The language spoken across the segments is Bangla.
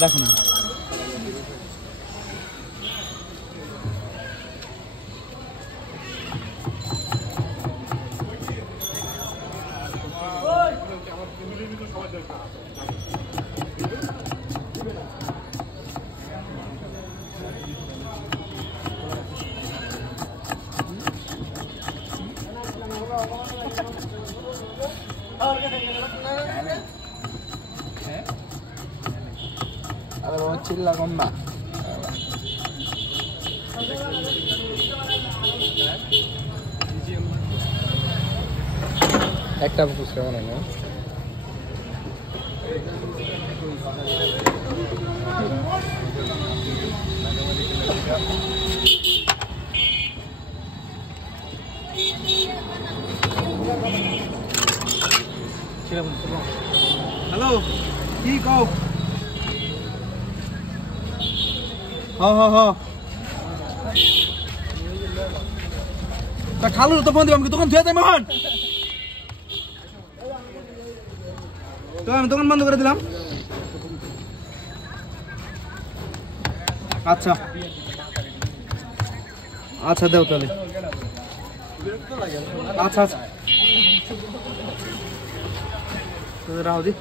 দেখো না চিল্লা গম্বা একটা ফুচকা বানানো হ্যালো কি কও খালু তো ফোন দিলাম দোকান ধুয়ে যাই মোহন তো আমি দোকান বন্ধ করে দিলাম আচ্ছা আচ্ছা দেও তাহলে আচ্ছা আচ্ছা রাও দি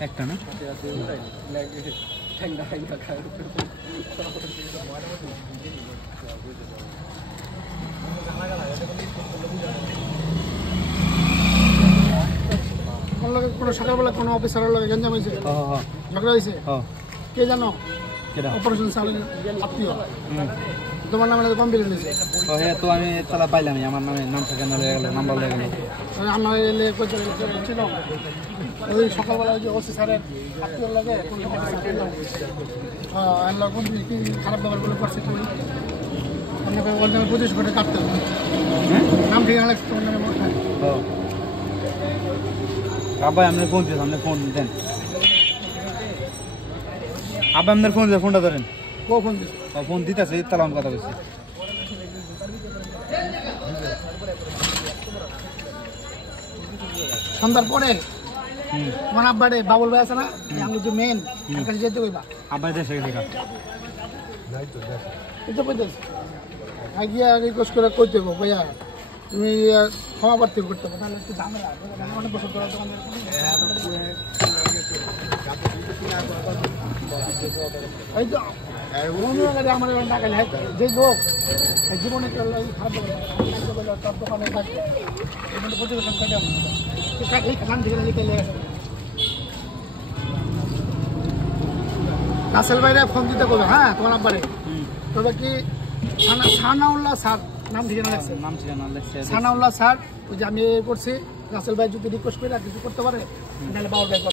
একটা না কোনো সকালবেলা কোনো অফিসারের লগে গঞ্জাম হয়েছে ঝগড়া হয়েছে কে জানো অপারেশন চালিয়ে আত্মীয় তোমার নামে কমপ্লেন হয়েছে তো আমি তালা পাইলাম আমার নামে নাম থেকে নাম্বার লেগে গেল আমার এলে ছিল ওই সকালবেলা যে ওসি স্যারের আত্মীয় লাগে কি খারাপ ব্যবহার করে করছে তুমি আপনাকে ওর নামে 25 কোটি কাটতে হবে নাম ঠিক আছে তোমার নামে মোট হয় আব্বাই আপনার ফোন দিয়েছেন আপনি ফোন দেন আব্বা আপনার ফোন দিয়ে ফোনটা ধরেন ও ফোন দিচ্ছে ফোন দিতেছে তাহলে আমি কথা বলছি সন্ধ্যার পরে তোমার আব্বারে বাবুল ভাই আছে না আমি যে মেন কাছে যেতে কইবা আব্বাই দেশে গেছে এটা বলতেছে আগে রিকোয়েস্ট করে কইতে গো ভাইয়া তুমি ক্ষমা প্রার্থী করতে হবে তাহলে একটু ঝামেলা অনেক বছর ধরে এই তো আমার টাকা দেখবো জীবনে খারাপ তার দোকানে থাকবে প্রতিবেদন এই খান থেকে লিখে লেগেছে রাসেল ভাইরা ফোন দিতে করবে হ্যাঁ তোমার আব্বারে তবে কি সানাউল্লাহ স্যার নাম ঠিকানা লাগছে সানাউল্লাহ স্যার ওই যে আমি করছি রাসেল ভাই যদি রিকোয়েস্ট করে কিছু করতে পারে তাহলে বাবুল ভাই